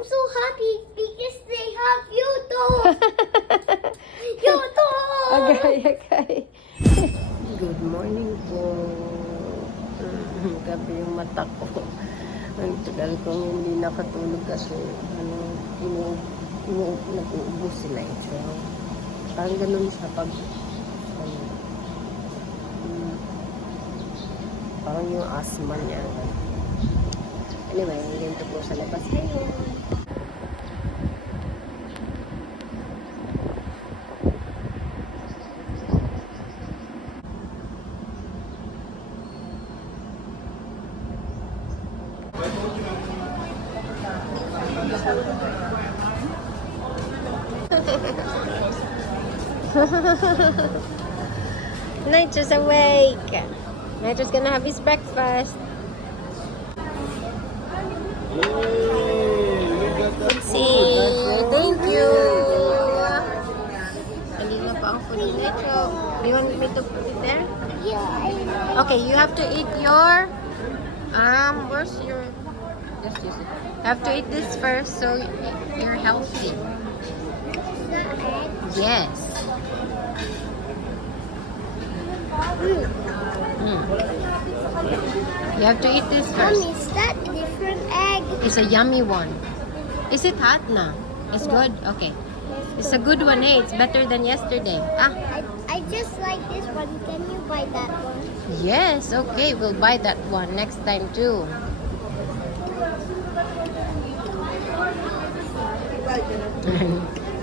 I'm so happy because they have YouTube. YouTube. Okay. Good morning po. Gabi yung mata ko. Ang tagal kong hindi nakatulog kasi nag-uubos sila ito. Parang ganun siya pag parang yung asthma niya. Anyway, ganito po sa labas ngayon. Nitro's awake. Nitro's gonna have his breakfast. See, thank you. Kanina pa ang food ni Nitro. Do you want me to put it there? Yeah. Okay, you have to eat your where's your just use it. You have to eat this first so you're healthy. Yes. You have to eat this first. Mommy, is that a different egg? It's a yummy one. Is it hot now? It's good? Okay. It's a good one, eh? It's better than yesterday. I just like this one. Can you buy that one? Yes, okay. We'll buy that one next time too.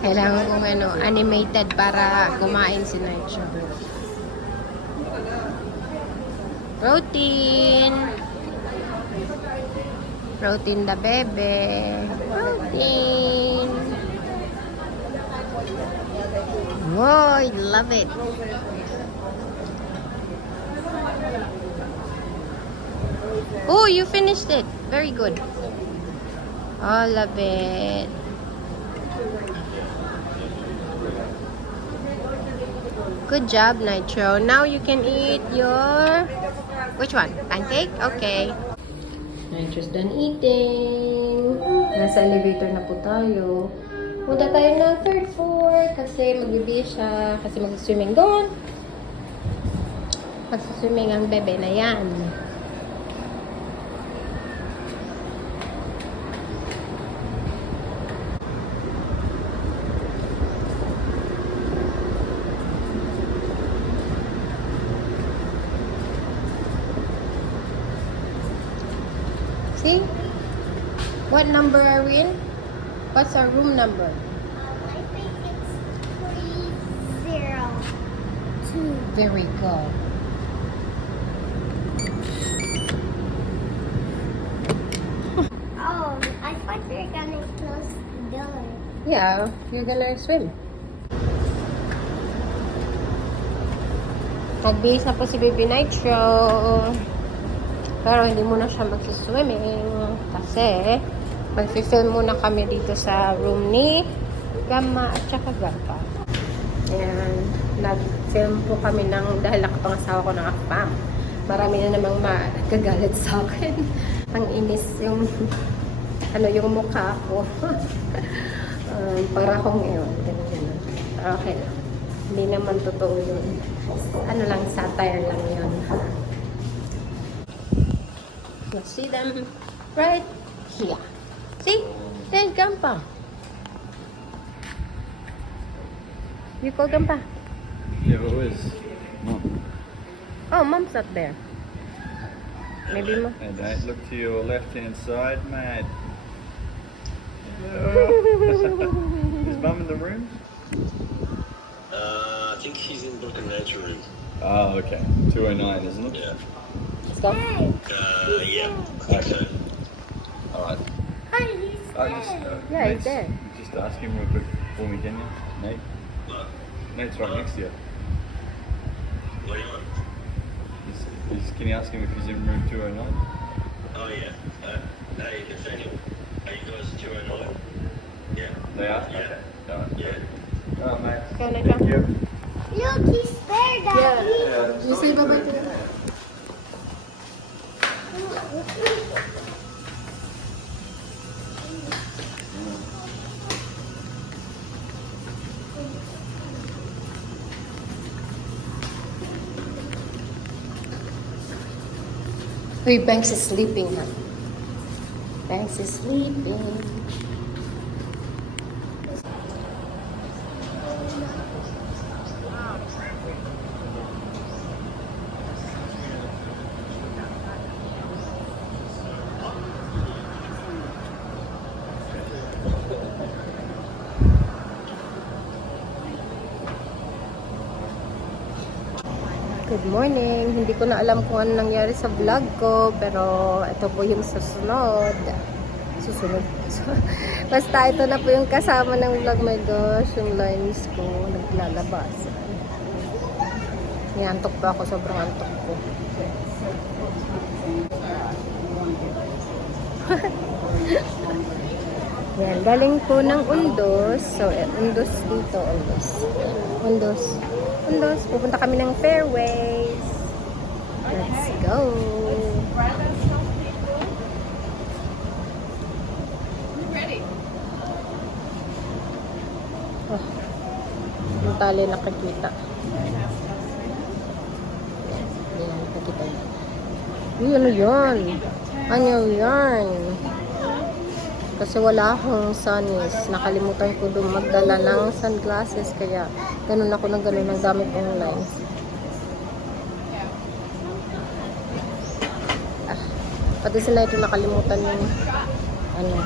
Kailangan kong animated para kumain si Nitro. Protein. Protein the bebe. Protein. Whoa, I love it. Oh, you finished it. Very good. All of it. Good job, Nitro. Now you can eat your... Which one? Pancake? Okay. Nitro's done eating. Nasa elevator na po tayo. Punta tayo ng third floor kasi magbibihis siya. Kasi mag-swimming doon. Mag-swimming ang bebe na yan. See? What number are we in? What's our room number? I think it's 302. Very good. Oh, I thought we were gonna close the door. Yeah, you're gonna swim. Nagbihis na po si Baby Nitro. Pero hindi muna siya magsiswimming kasi mag-film muna kami dito sa room ni Gamma at saka Gapa. Ayan, nag-film po kami dahil nakapangasawa ko ng afam. Marami na namang magagalit sa akin. Ang inis yung mukha ko. Para akong yun. Ganun. Okay lang. Hindi naman totoo yun. Satire lang yun. You'll see them right here. See? There's Grandpa. You call Grandpa? Yeah, but where's Mom? Oh, Mom's up there. Maybe Mom. Hey, don't look to your left-hand side, mate. Is Mum in the room? I think she's in Book and Nature room. Oh, okay. 209, isn't it? Yeah. Let's go. Yeah. I think so. Alright. Hi, he's Yeah, he's there. Just ask him real quick for me, can you? Nate? What? Nate's right next to you. What do you want? Can you ask him if he's in room 209? Oh, yeah. Hey, Nathaniel. Are you guys 209? Yeah. They are? Yeah. Okay. Alright. Yeah. Alright, mate. Go, Nate, Thank go. you. Look, he's there, Daddy. Yeah. You say bye-bye to them? Uy, Banks is sleeping, ha? Banks is sleeping. Good morning. Hindi ko na alam kung ano nangyari sa vlog ko, pero ito po yung susunod. Basta ito na po yung kasama ng vlog. My gosh, yung lines ko naglalabas. Niantok pa ako, sobrang antok ko. Yan, galing po ng Undos. So, Undos dito, Undos. Pupunta kami ng Fairways. Let's go. Oh, yung tali nakikita. Yan, nakikita yun. Uy, ano yan? Ano yan? Kasi wala akong sunnies. Nakalimutan ko doon magdala ng sunglasses. Kaya ganun ako ng ganun ang gamit kong lens. Pati sila ito nakalimutan yung ano.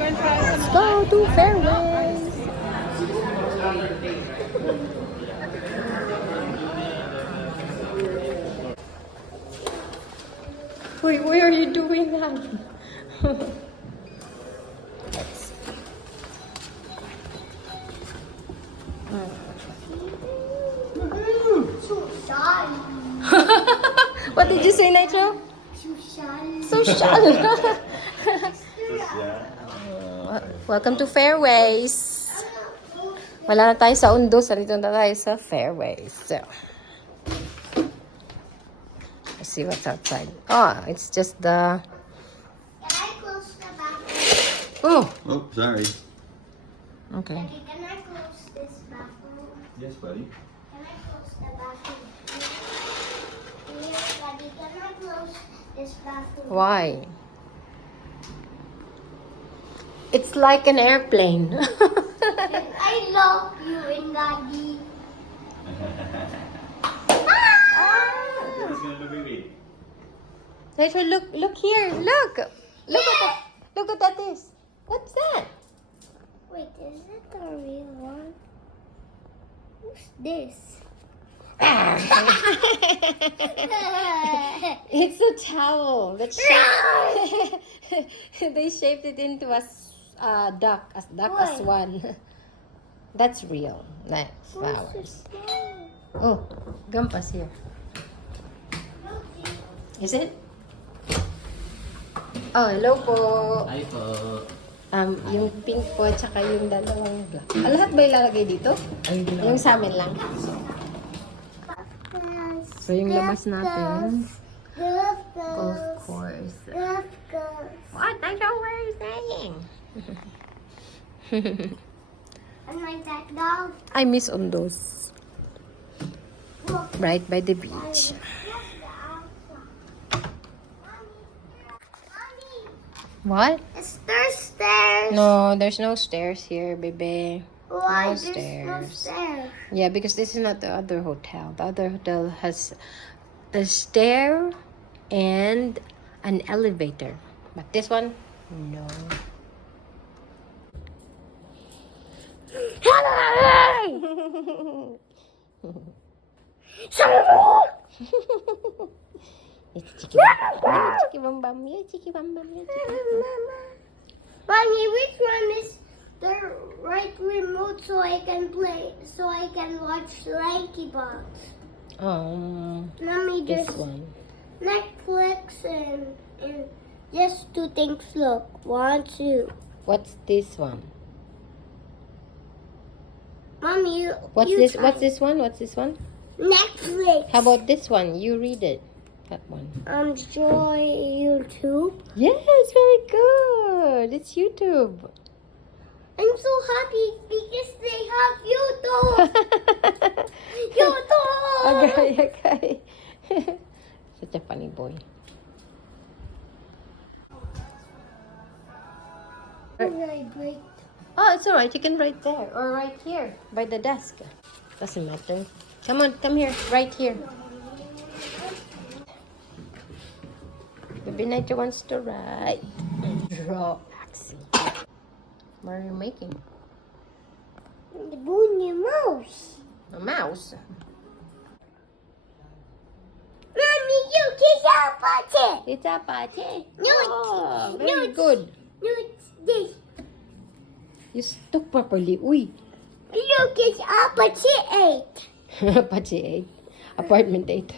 Let's go to Fairways! Wait, why are you doing that? So shy. What did you say, Nitro? So shy. Social. Welcome to Fairways. Wala na tayo sa Undos. Nandito na tayo sa Fairways. So, let's see what's outside. Oh, it's just the... Can I close the bathroom? Oh, Oh, sorry. okay. Daddy, can I close this bathroom? Yes, buddy. Can I close the bathroom? Here, Daddy, can I close this bathroom? Why? It's like an airplane. I love you and Daddy. Who's gonna baby? Nitro, look here. Look at that. Look at that. This. What's that? Wait, is it the real one? Who's this? It's a towel. That's shaped. They shaped it into a duck, as Why? swan. That's real. Nice flowers. Oh, Gampas here. Is it? Oh, hello po. Hi po. Yung pink po, tsaka yung dalawang black. Lahat ba ilalagay dito? Ay, hindi Yung sa amin lang. So, yung labas natin. Of course. What? I know what you're saying. And like that dog. I miss Undos. Look. Right by the beach. Mommy. What? Is there stairs? No, there's no stairs here, baby. Why No there's no stairs. stairs? Yeah, because this is not the other hotel. The other hotel has a stair and an elevator. But this one, no. It's Chicky Bam Bam. Chicky Bam Bam. Yeah, Chicky Bam Bam. Yeah, Chicky Bam Bam. Mommy, which one is the right remote so I can play, so I can watch Lanky Box? Mommy, This there's one. Netflix and just two things. Look, 1, 2. What's this one? Mommy, What's you this? try. What's this one? What's this one? Netflix. How about this one? You read it. That one. Joy YouTube. Yes, very good. It's YouTube. I'm so happy because they have YouTube. YouTube. Agay. Such a funny boy. When I break. Oh, it's alright. You can write there or right here by the desk. Doesn't matter. Come on, come here. Right here. Baby Nitro wants to write. Draw. Axie. What are you making? The bunny mouse. A mouse. Mommy, you kiss our party. It's a patty. No, Oh, no, very good. No, it's this. You talk properly. Uy. Look, it's Apache 8. Patty 8. Apartment 8.